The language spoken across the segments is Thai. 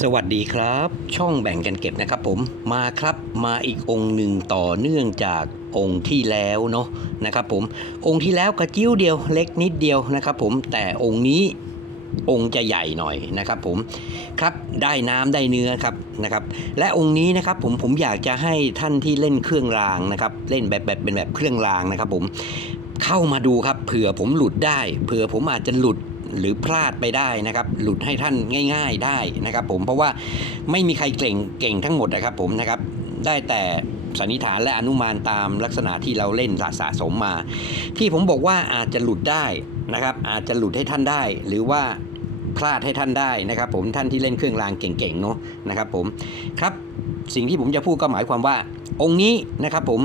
สวัสดีครับ ช่องแบ่งกันเก็บนะครับผมมาครับมาอีกองค์หนึ่งต่อเนื่องจากองค์ที่แล้วเนาะนะครับผมองค์ที่แล้วกระจิ้วเดียวเล็กนิดเดียวนะครับผมแต่องค์นี้องค์จะใหญ่หน่อยนะครับผมครับได้น้ำได้เนื้อครับนะครับและองค์นี้นะครับผมผมอยากจะให้ท่านที่เล่นเครื่องรางนะครับเล่นแบบแบบเป็นแบบเครื่องรางนะครับผมเข้ามาดูครับเผื่อผมหลุดได้ เผื่อผมอาจจะหลุด หรือพลาดไปได้นะครับ หลุดให้ท่านง่าย ๆได้นะครับ ผมเพราะว่าไม่มีใครเก่งเก่งทั้งหมดนะครับ ผมนะครับได้แต่สันนิษฐานและอนุมานตามลักษณะที่เราเล่นสะสมมา ที่ผมบอกว่าอาจจะหลุดได้นะครับ อาจจะหลุดให้ท่านได้ หรือว่าพลาดให้ท่านได้นะครับ ผมท่านที่เล่นเครื่องรางเก่งๆเนาะนะครับ ผมครับสิ่งที่ผมจะพูดก็หมายความว่า องค์นี้นะครับผม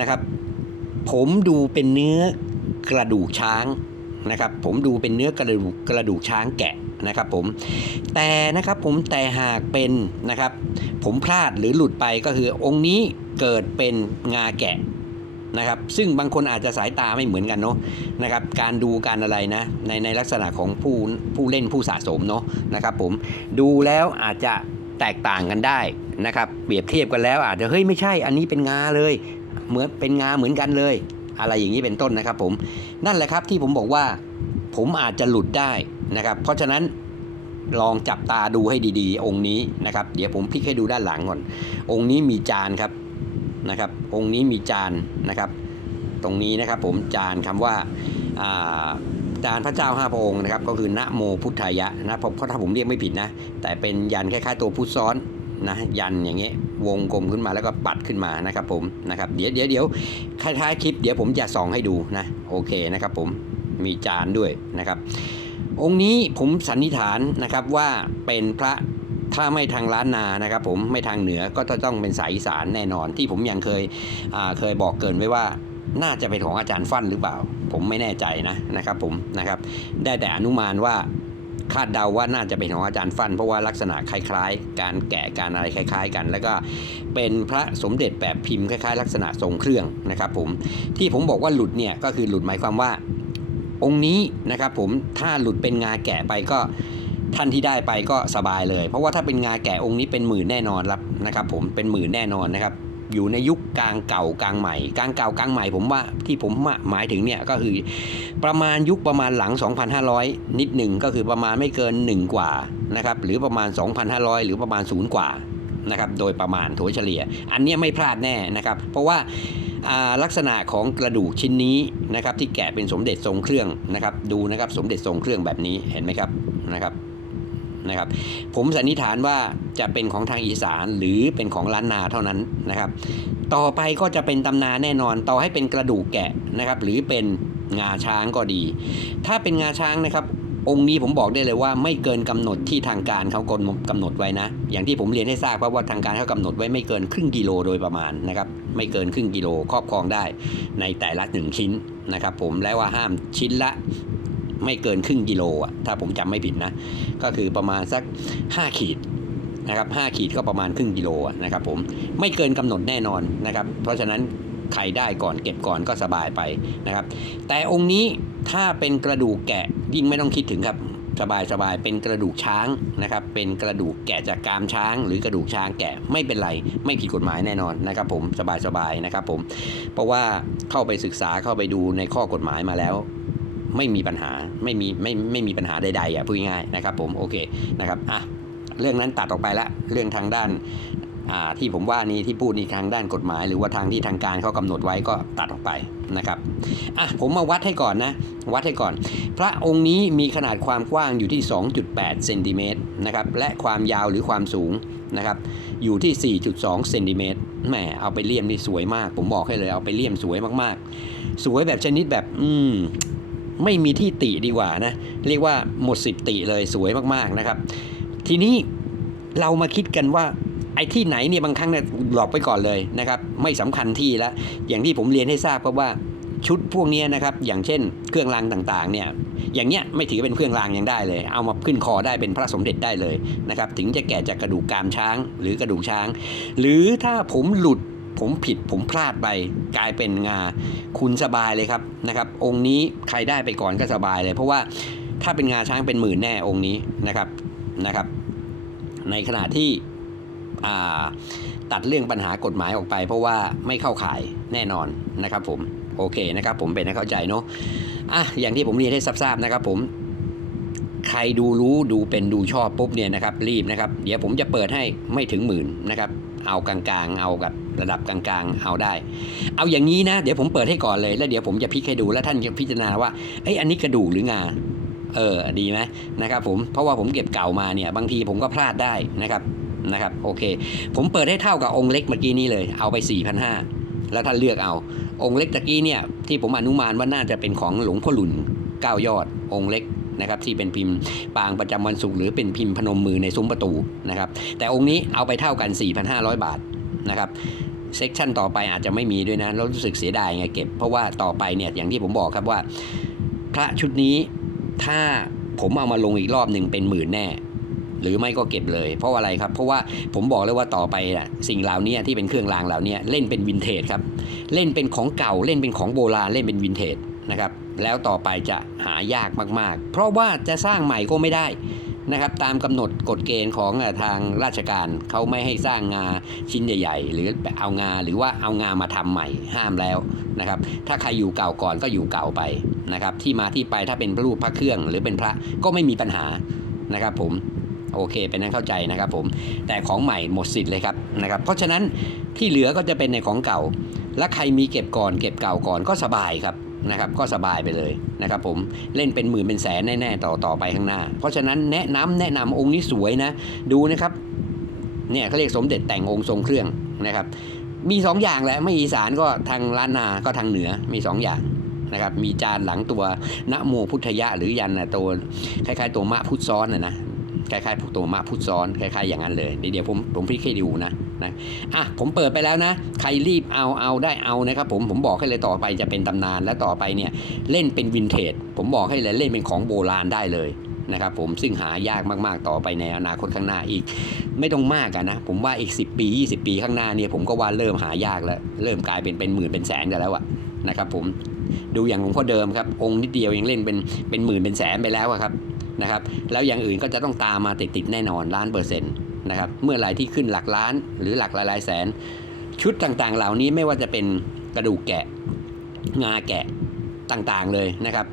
นะครับ ผมดูเป็นเนื้อกระดูกช้าง นะครับผมดูเป็นเนื้อกระดูกกระดูกช้างแกะนะครับผมแต่นะครับผมแต่หากเป็นนะครับ ผมพลาดหรือหลุดไปก็คือองค์นี้เกิดเป็นงาแกะนะครับซึ่งบางคนอาจจะสายตาไม่เหมือนกันเนาะนะครับการดูการอะไรนะในในลักษณะของผู้ผู้เล่นผู้สะสมเนาะนะครับผมดูแล้วอาจจะแตกต่างกันได้นะครับเปรียบเทียบกันแล้วอาจจะเฮ้ยไม่ใช่อันนี้เป็นงาเลยเหมือนเป็นงาเหมือนกันเลย อะไรอย่างนี้เป็นต้นนะครับผมนั่นแหละครับที่ผมบอกว่าผมอาจจะหลุดได้นะครับ เพราะฉะนั้นลองจับตาดูให้ดีๆ องค์นี้นะครับ เดี๋ยวผมพลิกให้ดูด้านหลังก่อน องค์นี้มีจานครับนะครับ องค์นี้มีจานนะครับ ตรงนี้นะครับผมจานคำว่าอ่าจานพระเจ้าห้าพระองค์นะครับ ก็คือนะโมพุทธายะนะเพราะเพราะถ้าผมเรียกไม่ผิดนะ แต่เป็นยันคล้ายๆตัวพุทธซ้อนนะยันอย่างเงี้ยวงกลมขึ้นมาแล้วก็ปัดขึ้นมานะครับผมนะครับเดี๋ยวเดี๋ยวเดี๋ยวคล้ายๆคลิปเดี๋ยวผมจะส่องให้ดูนะโอเคนะครับผมมีจานด้วยนะครับ องค์นี้ผมสันนิษฐานนะครับว่าเป็นพระถ้าไม่ทางล้านนานะครับ ผมไม่ทางเหนือก็จะต้องเป็นสายอีสานแน่นอน ที่ผมยังเคยอ่าเคยบอกเกินไว้ว่าน่าจะเป็นของอาจารย์ฟั่นหรือเปล่า ผมไม่แน่ใจนะนะครับผมนะครับ ได้แต่อนุมานว่า คาดเดาว่าน่าจะเป็นของอาจารย์ฟัน เพราะว่าลักษณะคล้ายๆ การแกะการอะไรคล้ายๆ กัน แล้วก็เป็นพระสมเด็จแบบพิมพ์คล้ายๆ ลักษณะทรงเครื่องนะครับผมที่ผมบอกว่าหลุดเนี่ยก็คือหลุดหมายความว่า องค์นี้นะครับผมถ้าหลุดเป็นงาแกะไปก็ท่านที่ได้ไปก็สบายเลย เพราะว่าถ้าเป็นงาแกะองค์นี้เป็นหมื่นแน่นอนครับนะครับผมเป็นหมื่นแน่นอนนะครับ อยู่ในยุคกลางเก่ากลางใหม่กลางเก่ากลางใหม่ผมว่าที่ผมหมายถึงเนี่ยก็คือประมาณยุคประมาณหลัง 2,500 นิดหนึ่งก็คือประมาณไม่เกิน 1 กว่านะครับหรือประมาณ 2,500 หรือประมาณ0กว่านะครับโดยประมาณถัวเฉลี่ย อันนี้ไม่พลาดแน่นะครับ เพราะว่าลักษณะของกระดูกชิ้นนี้นะครับที่แกะเป็นสมเด็จทรงเครื่องนะครับดูนะครับสมเด็จทรงเครื่องแบบนี้เห็นไหมครับนะครับ นะครับ ผมสันนิษฐานว่าจะเป็นของทางอีสานหรือเป็นของล้านนาเท่านั้นนะครับ ต่อไปก็จะเป็นตำนานแน่นอน ต่อให้เป็นกระดูกแกะนะครับ หรือเป็นงาช้างก็ดี ถ้าเป็นงาช้างนะครับ องค์นี้ผมบอกได้เลยว่าไม่เกินกำหนดที่ทางการเขากำหนดไว้นะ อย่างที่ผมเรียนให้ทราบเพราะว่าทางการเขากำหนดไว้ไม่เกินครึ่งกิโลโดยประมาณนะครับ ไม่เกินครึ่งกิโลครอบครองได้ในแต่ละหนึ่งชิ้นนะครับผมและว่าห้ามชิ้นละ ไม่เกินครึ่งกิโลอะถ้าผมจำไม่ผิดนะ ก็คือประมาณสัก 5 ขีดนะครับ5ขีดก็ประมาณครึ่งกิโลนะครับผมไม่เกินกำหนดแน่นอนนะครับ เพราะฉะนั้นใครได้ก่อนเก็บก่อนก็สบายไปนะครับ แต่องค์นี้ถ้าเป็นกระดูกแกะยิ่งไม่ต้องคิดถึงครับสบายสบายเป็นกระดูกช้างนะครับ เป็นกระดูกแกะจากกามช้าง หรือกระดูกช้างแกะไม่เป็นไร ไม่ผิดกฎหมายแน่นอนนะครับ ผมสบายสบายนะครับผมเพราะว่าเข้าไปศึกษาเข้าไปดูในข้อกฎหมายมาแล้ว ไม่มีปัญหาไม่มีไม่ไม่มีปัญหาใดๆอะพูดง่ายนะครับผมโอเคนะครับอะเรื่องนั้นตัดออกไปละเรื่องทางด้านอ่าที่ผมว่านี้ที่พูดนี่ทางด้านกฎหมาย หรือว่าทางที่ทางการเขากำหนดไว้ก็ตัดออกไปนะครับอะผมมาวัดให้ก่อนนะวัดให้ก่อน พระองค์นี้มีขนาดความกว้างอยู่ที่ 2.8เซนติเมตรนะครับและความยาวหรือความสูงนะครับอยู่ที่ 4.2เซนติเมตรแหมเอาไปเลี่ยมนี่สวยมาก ผมบอกให้เลยเอาไปเลี่ยมสวยมากๆ สวยแบบชนิดแบบอืม ไม่มีที่ติดีกว่านะ เรียกว่าหมดสิทธิ์ติเลยสวยมากๆนะครับ ทีนี้เรามาคิดกันว่าไอ้ที่ไหนเนี่ยบางครั้งเนี่ยหลอกไปก่อนเลยนะครับ ไม่สำคัญที่ล้วอย่างที่ผมเรียนให้ทราบเพราะว่าชุดพวกนี้นะครับอย่างเช่น เครื่องรางต่างๆเนี่ยอย่างเงี้ยไม่ถือเป็นเครื่องรางยังได้เลย เอามาขึ้นคอได้เป็นพระสมเด็จได้เลยนะครับ ถึงจะแกะจากกระดูกกามช้าง หรือกระดูกช้าง หรือถ้าผมหลุด ผมผิดผมพลาดไปกลายเป็นงาคุณสบายเลยครับนะครับ องค์นี้ใครได้ไปก่อนก็สบายเลย เพราะว่าถ้าเป็นงาช้างเป็นหมื่นแน่องค์นี้นะครับนะครับ ในขณะที่ตัดเรื่องปัญหากฎหมายออกไป เพราะว่าไม่เข้าข่ายแน่นอนนะครับ ผมโอเคนะครับ ผมเป็นให้เข้าใจเนาะอะอย่างที่ผมเรียนให้ทราบนะครับ ผมใครดูรู้ดูเป็นดูชอบปุ๊บเนี่ยนะครับ รีบนะครับ เดี๋ยวผมจะเปิดให้ไม่ถึงหมื่นนะครับ เอากลางๆ เอากับระดับกลางๆ เอาได้ เอาอย่างนี้นะ เดี๋ยวผมเปิดให้ก่อนเลย แล้วเดี๋ยวผมจะพิกให้ดูแล้วท่านจะพิจารณาว่าเอ้ยอันนี้กระดูกหรืองาเออดีไหมนะครับผมเพราะว่าผมเก็บเก่ามาเนี่ยบางทีผมก็พลาดได้นะครับนะครับโอเค ผมเปิดให้เท่ากับองค์เล็กเมื่อกี้นี้เลย เอาไป 4,500 แล้วท่านเลือกเอา องค์เล็กตะกี้เนี่ยที่ผมอนุมานว่าน่าจะเป็นของหลวงพ่อหลุนเก้ายอด องค์เล็ก นะครับที่เป็นพิมพ์ปางประจำวันศุกร์หรือเป็นพิมพ์พนมมือในซุ้มประตูนะครับแต่องค์นี้เอาไปเท่ากัน 4,500 บาทนะครับเซกชันต่อไปอาจจะไม่มีด้วยนะแล้วรู้สึกเสียดายไงเก็บ เพราะว่าต่อไปเนี่ยอย่างที่ผมบอกครับว่า พระชุดนี้ถ้าผมเอามาลงอีกรอบหนึ่งเป็นหมื่นแน่ หรือไม่ก็เก็บเลย เพราะอะไรครับ เพราะว่าผมบอกเลยว่าต่อไปน่ะสิ่งเหล่านี้ที่เป็นเครื่องรางเหล่านี้เล่นเป็นวินเทจครับ เล่นเป็นของเก่าเล่นเป็นของโบราณเล่นเป็นวินเทจนะครับ แล้วต่อไปจะหายากมาก ๆ เพราะว่าจะสร้างใหม่ก็ไม่ได้นะครับตามกำหนดกฎเกณฑ์ของทางราชการเขาไม่ให้สร้างงาชิ้นใหญ่ ๆ หรือเอางาหรือว่าเอางามาทำใหม่ห้ามแล้วนะครับ ถ้าใครอยู่เก่าก่อนก็อยู่เก่าไปนะครับ ที่มาที่ไปถ้าเป็นพระรูปพระเครื่องหรือเป็นพระก็ไม่มีปัญหานะครับผมโอเคเป็นนั้นเข้าใจนะครับผมแต่ของใหม่หมดสิทธิ์เลยครับนะครับ เพราะฉะนั้นที่เหลือก็จะเป็นในของเก่า และใครมีเก็บก่อน เก็บเก่าก่อนก็สบายครับ นะครับก็สบายไปเลยนะครับผมเล่นเป็นหมื่นเป็นแสนแน่ๆต่อต่อไปข้างหน้า เพราะฉะนั้นแนะนำแนะนำองค์นี้สวยนะ ดูนะครับเนี่ยเขาเรียกสมเด็จแต่งองค์ทรงเครื่องนะครับ มีสองอย่างแหละไม่อีสานก็ทางล้านนาก็ทางเหนือมีสองอย่างนะครับมีจานหลังตัวนะโมพุทธยะหรือยันนะตัวคล้ายๆตัวมะพุทธซ้อนนะนะ คล้ายๆตัวมะพุทซ้อนคล้ายๆอย่างนั้นเลยเดี๋ยวผมผมพลิกให้ดูนะนะอะผมเปิดไปแล้วนะ ใครรีบเอาเอาได้เอานะครับผมผมบอกให้เลยต่อไปจะเป็นตำนานและต่อไปเนี่ยเล่นเป็นวินเทจผมบอกให้เลยเล่นเป็นของโบราณได้เลยนะครับผมซึ่งหายากมากๆต่อไปในอนาคตข้างหน้าอีก ไม่ต้องมากอะนะผมว่าอีก 10 ปี 20 ปีข้างหน้าเนี่ยผมก็ว่าเริ่มหายากแล้ว เริ่มกลายเป็นเป็นหมื่นเป็นแสนกันแล้วอะนะครับผมดูอย่างหลวงพ่อเดิมครับองค์นิดเดียวยังเล่นเป็นเป็นหมื่นเป็นแสนไปแล้วอะครับ นะครับแล้วอย่างอื่นก็จะต้องตามมาติดติดๆแน่นอนล้านเปอร์เซ็นต์นะครับเมื่อไหร่ที่ขึ้นหลักล้านหรือหลักหลายๆแสน ชุดต่างๆ เหล่านี้ไม่ว่าจะเป็นกระดูกแกะงาแกะต่างๆเลยนะครับ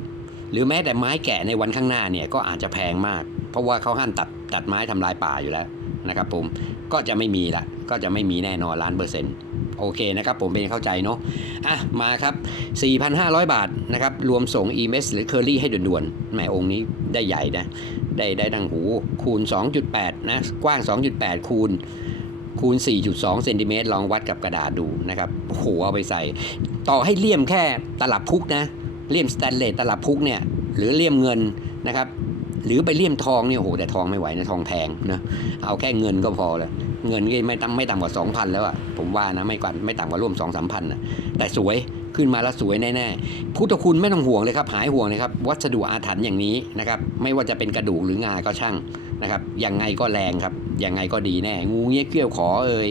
หรือแม้แต่ไม้แกะในวันข้างหน้าเนี่ยก็อาจจะแพงมาก เพราะว่าเขาห้ามตัดตัดไม้ทำลายป่าอยู่แล้วนะครับผมก็จะไม่มีละก็จะไม่มีแน่นอนล้านเปอร์เซ็นต์ โอเคนะครับผมเป็นเข้าใจเนาะอะมาครับ 4,500 บาทนะครับรวมส่ง e m s หรือ Curly ให้ด่วนๆแหมองค์นี้ได้ใหญ่นะ ได้ได้ดังหูคูณ 2.8 นะ กว้าง 2.8 คูณคูณ 4.2 เซนติเมตรลองวัดกับกระดาษดูนะครับโอ้โหเอาไปใส่ ต่อให้เลี่ยมแค่ตลับพุกนะ เลี่ยมสแตนเลสตลับพุกเนี่ย หรือเลี่ยมเงินนะครับ หรือไปเลี่ยมทองเนี่ยโอ้โหแต่ทองไม่ไหวนะทองแพงนะเอาแค่เงินก็พอเลย เงินก็ไม่ต่ำไม่ต่ำกว่า 2,000 แล้วอะผมว่านะไม่กว่าไม่ต่ำกว่าร่วม 2 3 0 0 0นนะแต่สวยขึ้นมาแล้วสวยแน่ๆพุทธคุณไม่ต้องห่วงเลยครับหายห่วงเลยครับ วัสดุอาถรรพ์อย่างนี้นะครับไม่ว่าจะเป็นกระดูกหรืองาก็ช่างนะครับยังไงก็แรงครับยังไงก็ดีแน่ งูเงี้ยเกี้ยวขอเอ่ย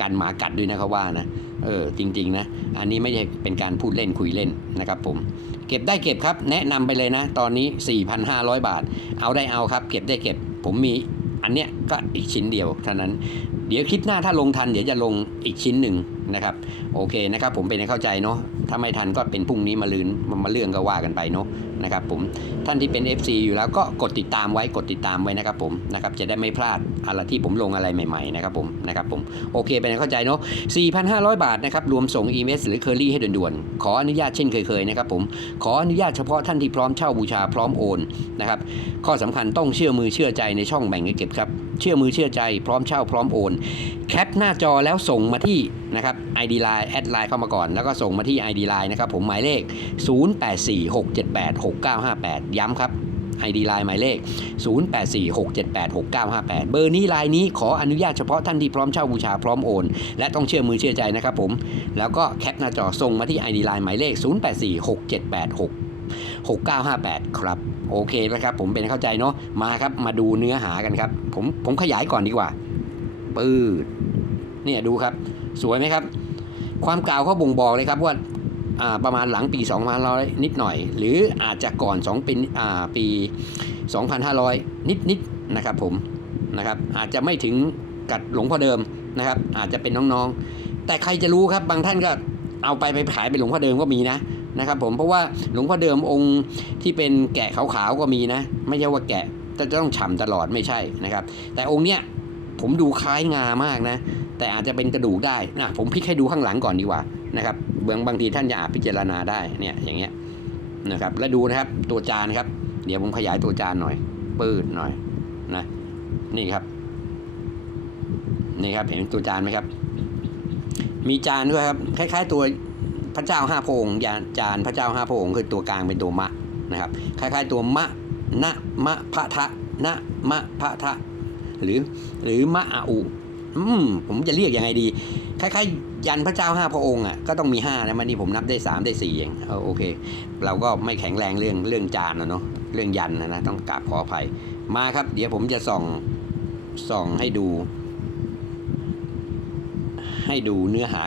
กันหมากัดด้วยนะเขาว่านะเออจริงๆนะอันนี้ไม่ใช่เป็นการพูดเล่นคุยเล่นนะครับผมเก็บได้เก็บครับ แนะนำไปเลยนะ ตอนนี้ 4,500 บาท เอาได้เอาครับ เก็บได้เก็บ ผมมี อันเนี้ยก็อีกชิ้นเดียวเท่านั้น เดี๋ยวคลิปหน้าถ้าลงทัน เดี๋ยวจะลงอีกชิ้นหนึ่ง นะครับ โอเคนะครับ ผมเป็นเข้าใจเนาะถ้าไม่ทันก็เป็นพรุ่งนี้มาลืนมามาเรื่องก็ว่ากันไปเนาะนะครับ ผมท่านที่เป็น FC อยู่แล้วก็กดติดตามไว้กดติดตามไว้นะครับ ผมนะครับจะได้ไม่พลาดอะไรที่ผมลงอะไรใหม่ๆนะครับผมนะครับผมโอเคเป็นเข้าใจเนาะ4,500 บาทนะครับรวมส่ง e m s หรือ Curly ให้ด่วนๆขออนุญาตเช่นเคยๆนะครับผมขออนุญาตเฉพาะท่านที่พร้อมเช่าบูชาพร้อมโอนนะครับข้อสำคัญต้องเชื่อมือเชื่อใจในช่องแบ่งเงินเก็บครับเชื่อมือเชื่อใจพร้อมเช่าพร้อมโอน แคปหน้าจอแล้วส่งมาที่ นะครับ ID Line แอดไลน์เข้ามาก่อน แล้วก็ส่งมาที่ ID Line นะครับผมหมายเลข 0846786958 ย้ำครับ ID Line หมายเลข 0846786958 เบอร์นี้ไลน์นี้ขออนุญาตเฉพาะท่านที่พร้อมเช่าบูชาพร้อมโอน และต้องเชื่อมือเชื่อใจนะครับผม แล้วก็แคปหน้าจอส่งมาที่ ID Line หมายเลข 0846786958ครับ โอเคนะครับ ผมเป็นเข้าใจเนาะมาครับมาดูเนื้อหากันครับ ผมผมขยายก่อนดีกว่าปืดเนี่ยดูครับ สวยไหมครับ ความเก่าเขาบ่งบอกเลยครับว่าประมาณหลังปี 2500 นิดหน่อย หรืออาจจะก่อน 2 ปีปี 2500 นิดๆนะครับผมนะครับอาจจะไม่ถึงกับหลงพ่อเดิมนะครับ อาจจะเป็นน้องๆ แต่ใครจะรู้ครับบางท่านก็เอาไปไปขายเป็นหลวงพ่อเดิมก็มีนะนะครับผมเพราะว่าหลวงพ่อเดิมองค์ที่เป็นแกะขาวๆก็มีนะ ไม่ใช่ว่าแกะจะต้องฉ่ำตลอดไม่ใช่นะครับ แต่องค์เนี้ยผมดูคล้ายงามากนะ แต่อาจจะเป็นกระดูกได้นะผมพลิกให้ดูข้างหลังก่อนดีกว่านะครับเบื้องบางทีท่านจะอาจพิจารณาได้เนี่ยอย่างเงี้ยนะครับ แล้วดูนะครับตัวจานครับ เดี๋ยวผมขยายตัวจานหน่อย ปืดหน่อยนะนี่ครับ นี่ครับเห็นตัวจานไหมครับ มีจานด้วยครับคล้าย ๆ ตัวพระเจ้าห้าพงค์ยานจานพระเจ้าห้าพงค์คือตัวกลางเป็นตัวมะนะครับ คล้าย ๆ ตัวมะนะมะพะทะนะมะพะทะหรือหรือมะอาอุ อืมผมจะเรียกยังไงดีคล้ายๆยันพระเจ้าห้าพระองค์อะก็ต้องมีห้านะมันนี่ผมนับได้สามได้สี่เองเอาโอเค เราก็ไม่แข็งแรงเรื่องเรื่องจานนะเนาะเรื่องยันนะนะต้องกราบขออภัย มาครับ เดี๋ยวผมจะส่องส่องให้ดู ให้ดูเนื้อหา